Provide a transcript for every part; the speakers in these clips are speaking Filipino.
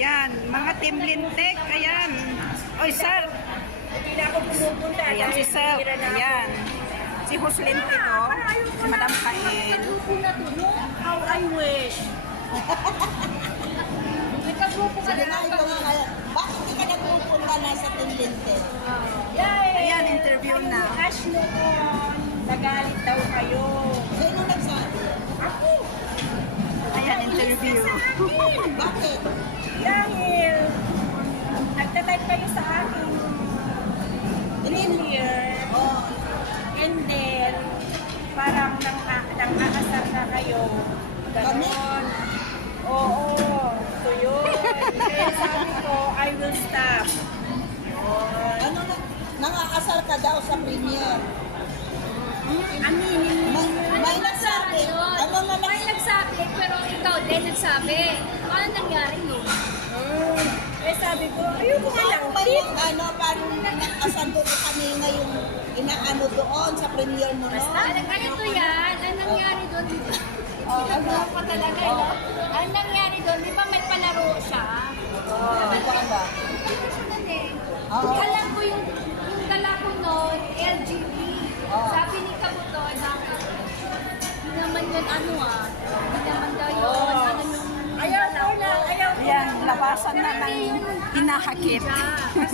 Ayan, mga okay, team lintek, ayan. Oy, sir. Hindi na, ay si na, si na ako pumupunta. Ayan, si sir. No, ayan. Si Huslin Pino. Si Madam Kahil. How I wish. Sige na, ito <Ay, ay, nakapunna laughs> na kaya. Bakit hindi ka nagpupunta na sa team lintek? Yay! Ayan, interview na. Cash mo ko. Nagalit daw kayo. Sino nagsabi? Ako! Ayan, interview. Bakit? dahil nagtatype kayo sa aking linear oh. and then parang nangakasar nang, nang, na kayo ganoon oo oh, oh. so yun then, ko, I will stop yun. ano na nang, nangakasar ka daw sa premiere mm Hmm? I mean, may, may nagsabi. nagsabi? Ano nagsabi? may nagsabi, pero ikaw din nagsabi ang nangyari nyo? Uh, eh sabi ko, ayoko nga lang. Ba yung, ano, parang nakasando na kami ngayon, inaano doon sa premiere mo, no? Basta, alam ka nito yan, ang nangyari doon dito. Oh, ano pa talaga, no? Oh. Ang nangyari doon, di ba may palaro siya? Oh, ano ba? Oh. Uh-huh. Alam ko yung, yung dala ko noon, LGBT. Uh-huh. Sabi ni Kabuto, na, hindi naman yun ano ah, hindi naman daw yun. Uh-huh kalabasan na nang inahakit. Yung, ina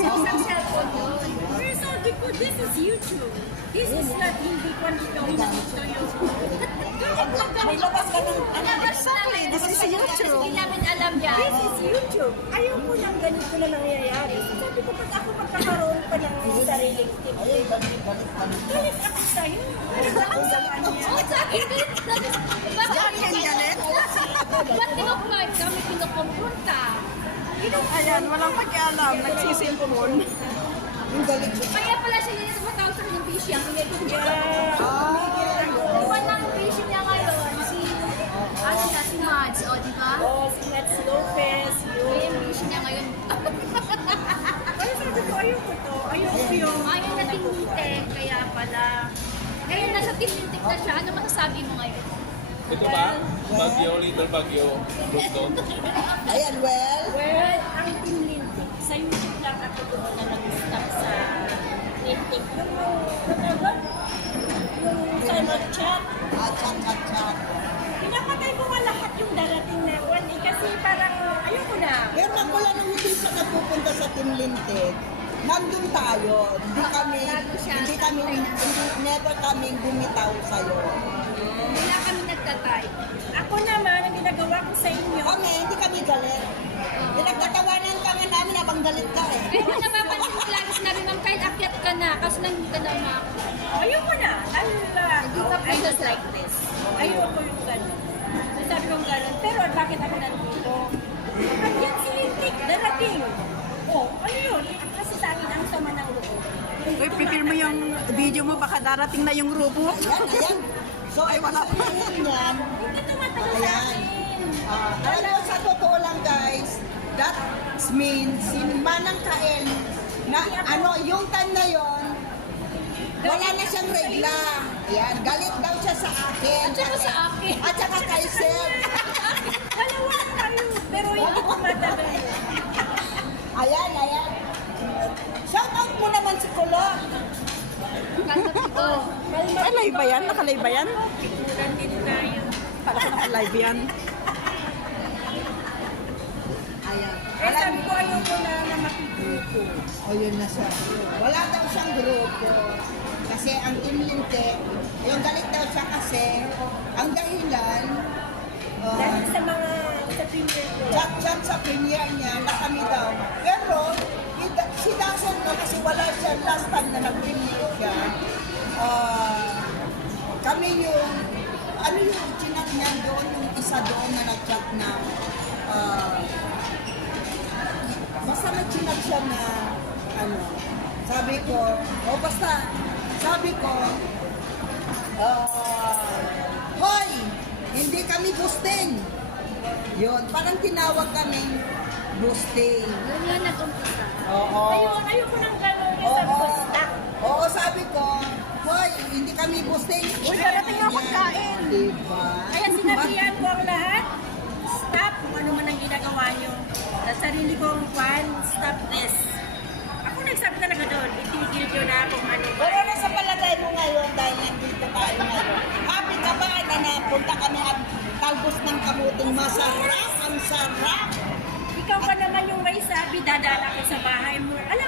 so, this is YouTube. This is not hindi ko ang ito yung ito. Exactly. This is YouTube. Ayaw ko lang ganito na nangyayari. Sabi ko pag ako magkakaroon pa ng sarili. Kalit ako sa'yo. Ang sarili. Ang sarili. Ang sarili. Ang sarili. Ang sarili. Ang sarili. Ba't tinapagod kami pinakumpunta? Oh, ayan, walang pagkialam. Nagsisimpon. Ang galit siya. Kaya pala siya yun yung tumatawag sa kanyang fish yung kanyang fish yung kanyang fish niya ngayon. Si, ano na, si Mads, di ba? O, si Mads Lopez. Kaya yung fish niya ngayon. Ay, sabi ko, ayaw ko to. Ayaw na tinitik, kaya pala. Ngayon, nasa tinitik na siya. Ano masasabi mo ngayon? Ito ba? Bagyo, well. little Bagyo. Lugdog. So. Ayan, well. Well, ang Team Sa YouTube lang ako doon na nag-stop sa Lindy. Oh. Oh. Yung, yung, yung, yung, yung, chat. Ah, chat, chat, chat. Pinapatay ko nga lahat yung darating na one kasi parang ayun ko na. Pero nang wala nang hindi sa nagpupunta sa Team Nandun tayo, hindi kami, hindi kami, hindi, never kami gumitaw sa'yo. Wala na kami nagtatay. Ako naman, na ang ginagawa ko sa inyo. Okay, kami, hindi kami galit. Pinagkatawanan uh, ka nga namin habang galit ka eh. Pero ano ba pala si Clara? Sinabi ma'am, kahit akyat ka na, kasi nangyong ka naman ako. Ayaw ko na. Ayaw ka. Hindi ka po just like this. Ayaw yung ko yung ganyan. Sabi kong ganyan, pero bakit ako nandito? Ang yan si Lintik, darating. Oh, ano yun? Kasi sa akin, ang sama ng loob. Uy, prepare dito mo yung video mo, baka darating na yung robot. Ayan, ayan. So, ay wala pa rin yan. Ayan. Uh, alam mo, sa totoo lang, guys, that means si Manang Kael, na ano, yung tan na yon, wala na siyang regla. Ayan, galit daw siya sa akin. Ayan. At saka sa akin. At saka kay Sir. Dalawa kami, pero hindi ko madalawa. Ayan, ayan. Shout out mo naman si Kulo. Kasi si ay, ay live ba yan? Nakalive ba yan? Parang nakalive yan. Ayan. Alam ko ano ko na, na makikipo. O oh, yun na siya. Wala daw siyang grupo. Kasi ang imlinte, yung galit daw siya kasi, ang dahilan, uh, Dahil sa mga sa premiere ko. chat sa premiere niya, na kami uh -huh. daw. Pero, si Dawson na kasi wala siya last time na nag-premiere siya. Uh -huh. yung tinagyan doon, yung isa doon na nag na, uh, basta nag na, ano, sabi ko, o oh, basta, sabi ko, uh, Hoy, hindi kami busteng. Yun, parang tinawag kami boosting. Yun uh yung nag-umpisa. Oo. -oh. Ayun, ayun ko nang Kaya sinabihan ko ang lahat, stop kung ano man ang ginagawa nyo. Sa sarili kong one stop this. Ako nagsabi talaga doon, itigil nyo na kung ano. Ba. Pero nasa palagay mo ngayon dahil nandito tayo ngayon. Happy ka ba na napunta kami at talbos ng kamuting masarap ang sarap? Masara, Ikaw pa at... naman yung may sabi, dadala ko sa bahay mo. Alam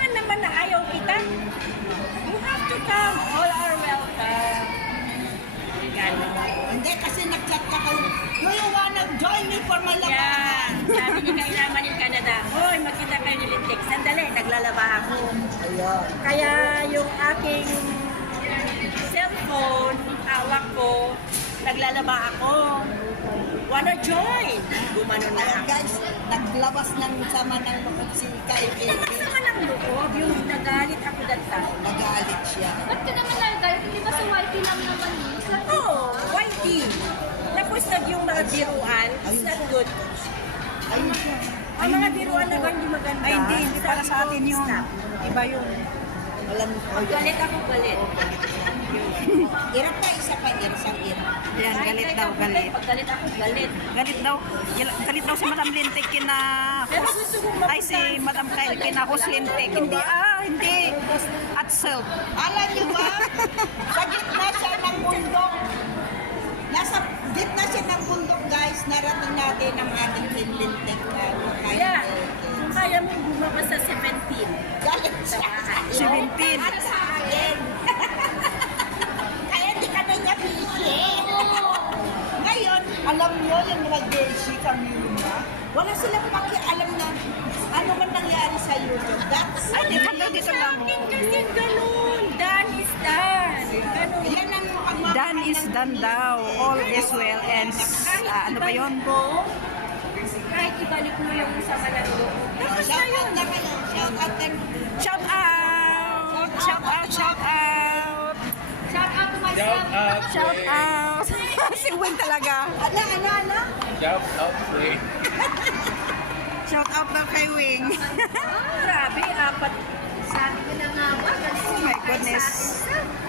Hindi kasi nag-chat ka kayo. Do you wanna join me for my labahan? Yan. Sabi niya kay naman yung ni Canada. Hoy, makita kayo ni Lintik. Sandali, naglalaba ako. Ayan. Kaya yung aking cellphone, awak ko, naglalaba ako. Wanna join? Gumano na ako. Guys, to? naglabas lang ng sama ng si Kai Baby ang loob, yung nagalit ako dalta. Nagalit siya. Ba't ka naman nagalit? Hindi ba sa YT lang naman yun? Oo, oh, YT. Tapos nag yung mga biruan, it's not good. Ayun siya. Ang ay, mga biruan ay, mo, na ba hindi maganda? Ay, hindi, hindi para sa atin yun. Iba yun. Alam mo. Ang galit ako, galit. Okay. Irap ka isa pa, irap sa irap. Yan, galit daw, galit. Pag galit ako, galit. galit daw. Galit daw si Madam Lintek kina... Ay, si Madam Kyle kina Hus Lintek. Hindi, ah, hindi. At self. Alam niyo ba? Sa gitna siya ng bundok. Nasa gitna siya ng bundok, guys. Narating natin ang ating Kim Lintek. Uh, Yan. Yeah. Kaya mo bumabas sa 17. Galit siya. yeah. 17. At sa, sa Okay. Ngayon, alam mo yung mga Gershi kamilya, wala silang pakialam na ano man nangyari sa YouTube. That's wala Ay, it. Ay, dito na mo. Kasi ganun. Done is done. Ano, yan ang mga Done is, is done daw. All ganun. is well and Uh, ano ba yun? Po? Kahit ibalik mo yung usapan na doon. Shout out na kayo. Shout out. Shout out. Shout out. Shout out. Shout out. Shout out to myself. Shout out. Shout out. si Gwen talaga. ala, ala, ala. Shout out, Frey. Shout out daw kay Wing. Grabe, apat. Sabi ko na nga ba? Oh, oh my goodness. Sa atin, sa atin.